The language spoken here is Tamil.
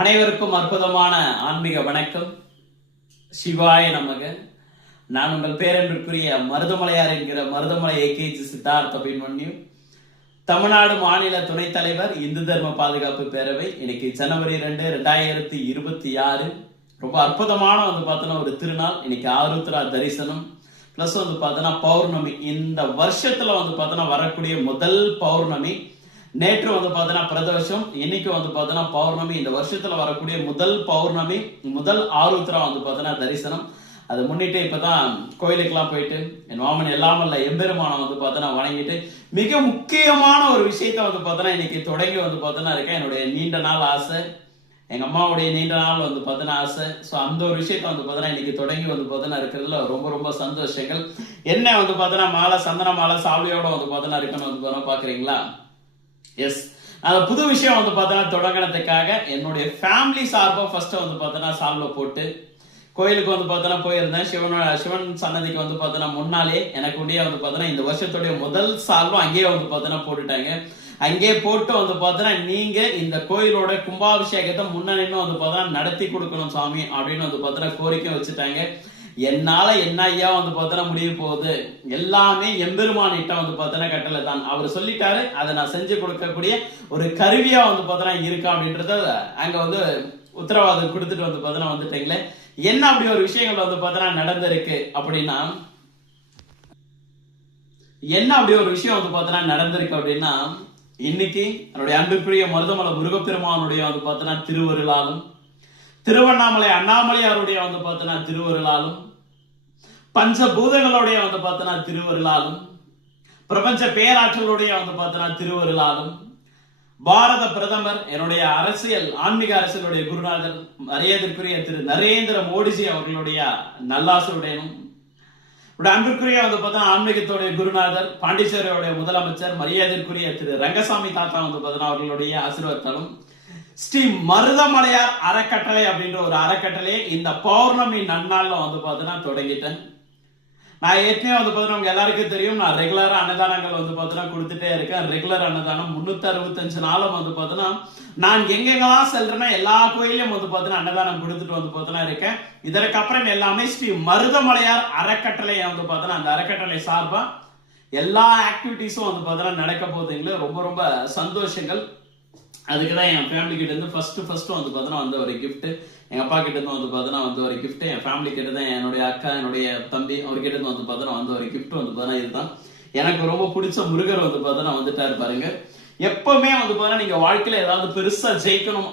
அனைவருக்கும் அற்புதமான ஆன்மீக வணக்கம். சிவாய நமக. நான் உங்கள் பேரன்பிற்குரிய மருதமலையார் என்கிற மருதமலை ஏகேஜி சித்தார்த்த அபிமன்யு, தமிழ்நாடு மாநில துணைத் தலைவர், இந்து தர்ம பாதுகாப்பு பேரவை. இன்னைக்கு ஜனவரி 2, 2026. ரொம்ப அற்புதமான ஒரு திருநாள். இன்னைக்கு ஆருத்ரா தரிசனம் பிளஸ் பௌர்ணமி. இந்த வருஷத்துல வரக்கூடிய முதல் பௌர்ணமி. நேற்று பிரதோஷம், இன்னைக்கு பௌர்ணமி. இந்த வருஷத்துல வரக்கூடிய முதல் பௌர்ணமி, முதல் ஆருத்ரா தரிசனம். அதை முன்னிட்டு இப்பதான் கோயிலுக்கெல்லாம் போயிட்டு என் மாமன் எல்லாமல்ல எம்பெருமான வணங்கிட்டு மிக முக்கியமான ஒரு விஷயத்த இன்னைக்கு தொடங்கி இருக்கேன். என்னுடைய நீண்ட நாள் ஆசை, எங்க அம்மாவுடைய நீண்ட நாள் ஆசை. ஸோ அந்த ஒரு விஷயத்த இன்னைக்கு தொடங்கி இருக்கிறதுல ரொம்ப ரொம்ப சந்தோஷங்கள். என்ன மாலை, சந்தன மாலை சாவடியோட இருக்கணும் பாக்குறீங்களா? எஸ், அந்த புது விஷயம் தொடங்கினதுக்காக என்னுடைய ஃபேமிலி சார்பா ஃபர்ஸ்ட் சால்வ போட்டு கோயிலுக்கு போயிருந்தேன். சிவன் சன்னதிக்கு முன்னாலே எனக்கு இந்த வருஷத்துடைய முதல் சால்வம் அங்கேயே போட்டுட்டாங்க. அங்கே போட்டு நீங்க இந்த கோயிலோட கும்பாபிஷேகத்தை முன்னணின்னு நடத்தி கொடுக்கணும் சாமி அப்படின்னு கோரிக்கை வச்சுட்டாங்க. என்னால என்ன ஐயா முடிவு போகுது, எல்லாமே எம்பெருமானிட்ட கட்டளை தான். அவர் சொல்லிட்டாரு, அதை நான் செஞ்சு கொடுக்கக்கூடிய ஒரு கருவியா இருக்கா அப்படின்றத அங்க உத்தரவாதம் கொடுத்துட்டு வந்துட்டீங்களே. என்ன அப்படி ஒரு விஷயங்கள் நடந்திருக்கு அப்படின்னா, என்ன அப்படி ஒரு விஷயம் நடந்திருக்கு அப்படின்னா, இன்னைக்கு என்னுடைய அன்புக்குரிய மருதமலை முருகப்பெருமானுடைய திருவருளாலும், திருவண்ணாமலை அண்ணாமலையாருடைய திருவருளாலும், பஞ்சபூதங்களுடைய திருவருளாலும், பிரபஞ்ச பேராற்றலுடைய திருவருளாலும், பாரத பிரதமர், என்னுடைய அரசியல் ஆன்மீக அரசியலுடைய குருநாதர் மரியாதைக்குரிய திரு நரேந்திர மோடிஜி அவர்களுடைய நல்லாசுடையனும், அன்பிற்குரிய ஆன்மீகத்துடைய குருநாதர் பாண்டிச்சேரியுடைய முதலமைச்சர் மரியாதைக்குரிய திரு ரங்கசாமி தாத்தா அவர்களுடைய ஆசீர்வாதத்தாலும், ஸ்ரீ மருதமலையார் அறக்கட்டளை அப்படின்ற ஒரு அறக்கட்டளையை இந்த பௌர்ணமி நன்னாள்ல தொடங்கிட்டேன். நான் ஏற்கனவே உங்க எல்லாருக்கும் தெரியும், நான் ரெகுலரா அன்னதானங்கள் கொடுத்துட்டே இருக்கேன். ரெகுலர் அன்னதானம் 365 நாளும் நான் எங்கெங்கெல்லாம் செல்றேன்னா எல்லா கோயிலையும் அன்னதானம் கொடுத்துட்டு இருக்கேன். இதற்கப்புறம் எல்லாமே ஸ்ரீ மருதமலையார் அறக்கட்டளை அந்த அறக்கட்டளை சார்பா எல்லா ஆக்டிவிட்டிஸும் நடக்க போகுதுங்களே. ரொம்ப ரொம்ப சந்தோஷங்கள். அதுக்குதான் என் ஃபேமிலி கிட்ட இருந்து ஃபர்ஸ்ட் ஒரு கிஃப்ட், எங்க அப்பா கிட்ட இருந்து ஒரு கிஃப்ட், என் ஃபேமிலி கிட்ட தான் என்னுடைய அக்கா, என்னுடைய தம்பி அவர்கிட்ட இருந்து ஒரு கிஃப்ட் இதுதான். எனக்கு ரொம்ப பிடிச்ச முருகர் வந்துட்டாரு பாருங்க. எப்பவுமே நீங்க வாழ்க்கையில ஏதாவது பெருசா ஜெயிக்கணும்